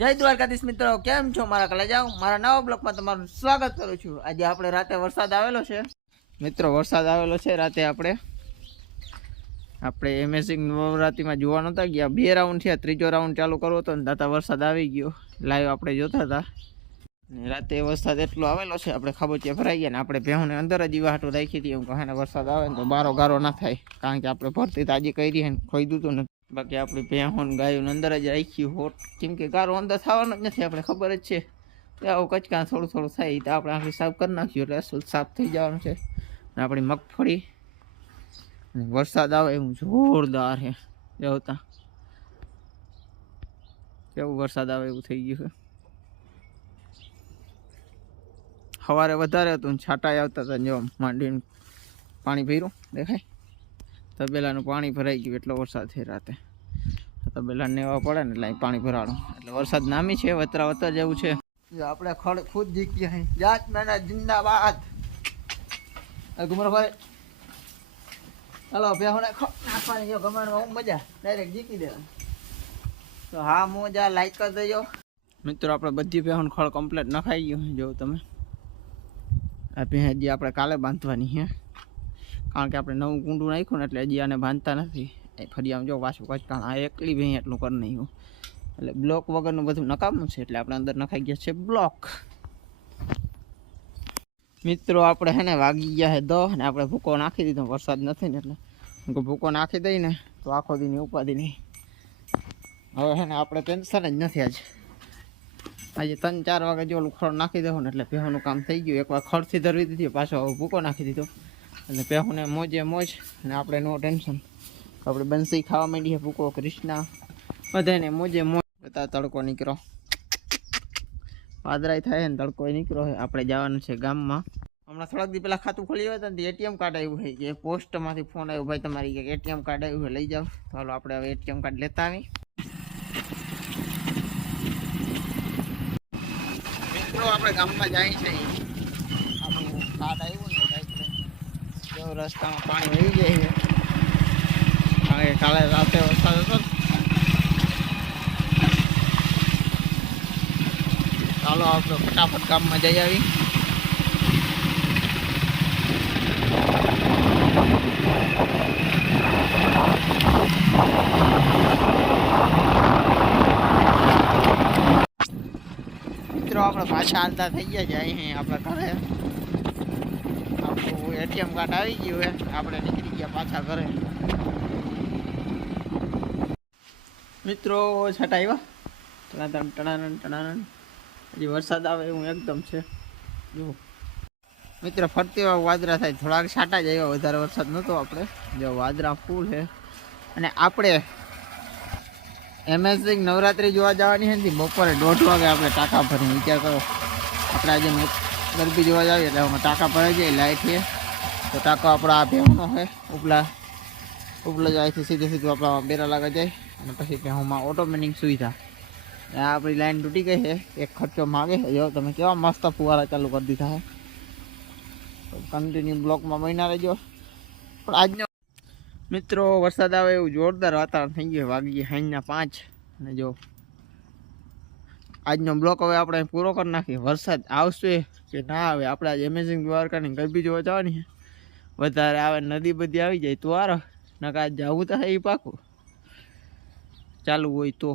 જય દ્વારકાધીશ મિત્રો, કેમ છો? મારા કલા જાઓ. મારા નવા બ્લોકમાં તમારું સ્વાગત કરું છું. આજે આપણે રાતે વરસાદ આવેલો છે. મિત્રો, વરસાદ આવેલો છે રાતે આપણે. આપણે એમેઝિંગ નવરાત્રિમાં જોવા નહોતા ગયા. બે રાઉન્ડ થયા, ત્રીજો રાઉન્ડ ચાલુ કરવો હતો ને દાતા વરસાદ આવી ગયો. લાઈવ આપણે જોતા હતા. રાતે વરસાદ એટલો આવેલો છે, આપણે ખાબોચિયા ભરાઈ ગયા ને આપણે ભેહુને અંદર જ ઈવા રાખી હતી. એમ કહે વરસાદ આવે ને તો બારો ગારો ના થાય. કારણ કે આપણે ભરતી તાજી કરી ને, ખોઈ દીધું ને બાકી આપણી ભેહું ને ગાયું અંદર જ રાખી હોટ કેમ કે ગારો અંદર થવાનો જ નથી, આપણે ખબર જ છે. આવું કચકા થોડું થોડું થાય તો આપણે આખી સાફ કરી નાખ્યું એટલે અસલ સાફ થઈ જવાનું છે. અને આપણી મગફળી વરસાદ આવે એવું જોરદાર છે. જોતા કેવું વરસાદ આવે એવું થઈ ગયું છે. સવારે વધારે હતું છાંટા આવતા હતા જો માંડીને પાણી ભર્યું, દેખાય? તબેલાનું પાણી ભરાઈ ગયું એટલો વરસાદ છે રાતે. તબેલા નેવા પડે ને એટલે પાણી ભરાણું. એટલે વરસાદ નામી છે વતરા વતર જેવું છે. આપણે ખડ ખુદ જીકી અહીં. જાત મેના જિંદાબાદ ગુમરભાઈ. ચાલો ભેહોને નાખવાની જો ગમાણમાં હું મજા. ડાયરેક્ટ જીકી દેવાનું. તો હા મોજા લાઈક કરી દેજો. મિત્રો આપણે બધી ભેહોને ખળ કમ્પ્લીટ નખાઈ ગયું જો તમે. આ ભેહ આપણે કાલે બાંધવાની છે. કારણ કે આપણે નવું કુંડું નાખ્યું ને એટલે હજી આને બાંધતા નથી. એ ફરી આમ જો પાછું કચકાણ આ એકલી ભેં એટલું કરી નાખ્યું. એટલે બ્લોક વગરનું બધું નકામું છે એટલે આપણે અંદર નખાઈ ગયા છે બ્લોક મિત્રો, આપણે હે ને વાગી ગયા છે દહ ને આપણે ભૂકો નાખી દીધો. વરસાદ નથી ને એટલે. ભૂકો નાખી દઈ ને તો આખો દીની ઉપાધિ નહીં. હવે હે ને આપણે ટેન્શન જ નથી આજે. આજે ત્રણ ચાર વાગે જો ઓલું ખડ નાખી દઉં ને એટલે ભેહુનું કામ થઈ ગયું. એકવાર ખડથી ધરવી દીધી, પાછો ભૂકો નાખી દીધો. એટલે ભેહુને મોજે મોજ અને આપણે નો ટેન્શન. આપણે બંસી ખાવા માંડીએ ભૂકો કૃષ્ણા. બધાને મોજે મોજ. બધા તડકો નીકળો. પાદરાય થાય ને તડકો નીકળો. હોય આપણે જવાનું છે ગામમાં. હમણાં થોડાક દી પહેલાં ખાતું ખોલી હતા ને એટીએમ કાર્ડ આવ્યું હોય કે પોસ્ટમાંથી ફોન આવ્યો, ભાઈ, તમારી એટીએમ કાર્ડ આવ્યું હોય લઈ જાઓ. તો હાલો આપણે હવે એટીએમ કાર્ડ લેતા આવી મિત્રો, આપણે ગામમાં જાય છે. આપણું કાર્ડ આવ્યું રસ્તામાં પાણી વહી જાય છે. કારણ કે કાલે રાતે વરસાદ હતો ચાલો આપણે ફટાફટ ગામમાં જઈ આવી. મિત્રો, આપણે પાછા હાલતા થઈ ગયા છે. અહીં આપણા ઘરે. એટીએમ કાર્ડ આવી ગયું હે આપણે નીકળી ગયા પાછા ઘરે. મિત્રો છટા આવ્યા? ટણાટણ ટણાનન ટણાનન હજી વરસાદ આવે એવું એકદમ છે. જુઓ મિત્ર, ફરતી વાર વાદરા થાય. થોડાક છાંટા જ આવ્યા, વધારે વરસાદ નહોતો આપણે. જો, વાદળા ફૂલ છે. અને આપણે એમેઝિંગ નવરાત્રી જોવા જવાની હતી બપોરે દોઢ વાગે આપણે ટાંકા ભરીને વિચાર કરો. આપણે આજે ગરબી જોવા જઈએ એટલે અમે ટાંકા ભરાઈ જાય, લાઈટ છે. તો ટાંકો આપણો આ ભેહુંનો છે ઉપલા ઉપલા જાયથી સીધું સીધું આપણા બેરા લાગા જાય અને પછી ભેહુંમાં ઓટોમેટિક સુવિધા આ આપણી લાઈન તૂટી ગઈ છે એક ખર્ચો માગે છે જો તમે કેવા મસ્ત ફુવારા ચાલુ કરી દીધા છે કન્ટિન્યુ બ્લોકમાં મહિના રહેજો પણ આજનો મિત્રો વરસાદ આવે એવું જોરદાર વાતાવરણ થઈ ગયું, વાગી ગયા સાંજના પાંચ. અને જો, આજનો બ્લોક હવે આપણે પૂરો કરી નાખીએ. વરસાદ આવશે કે ના આવે, આપણે આજે એમેઝિંગ દ્વારકાની ગરબી જોવા જવાની છે. વધારે આવે નદી બધી આવી જાય તો આરો નકા જવું તો એ પાકું. ચાલુ હોય તો.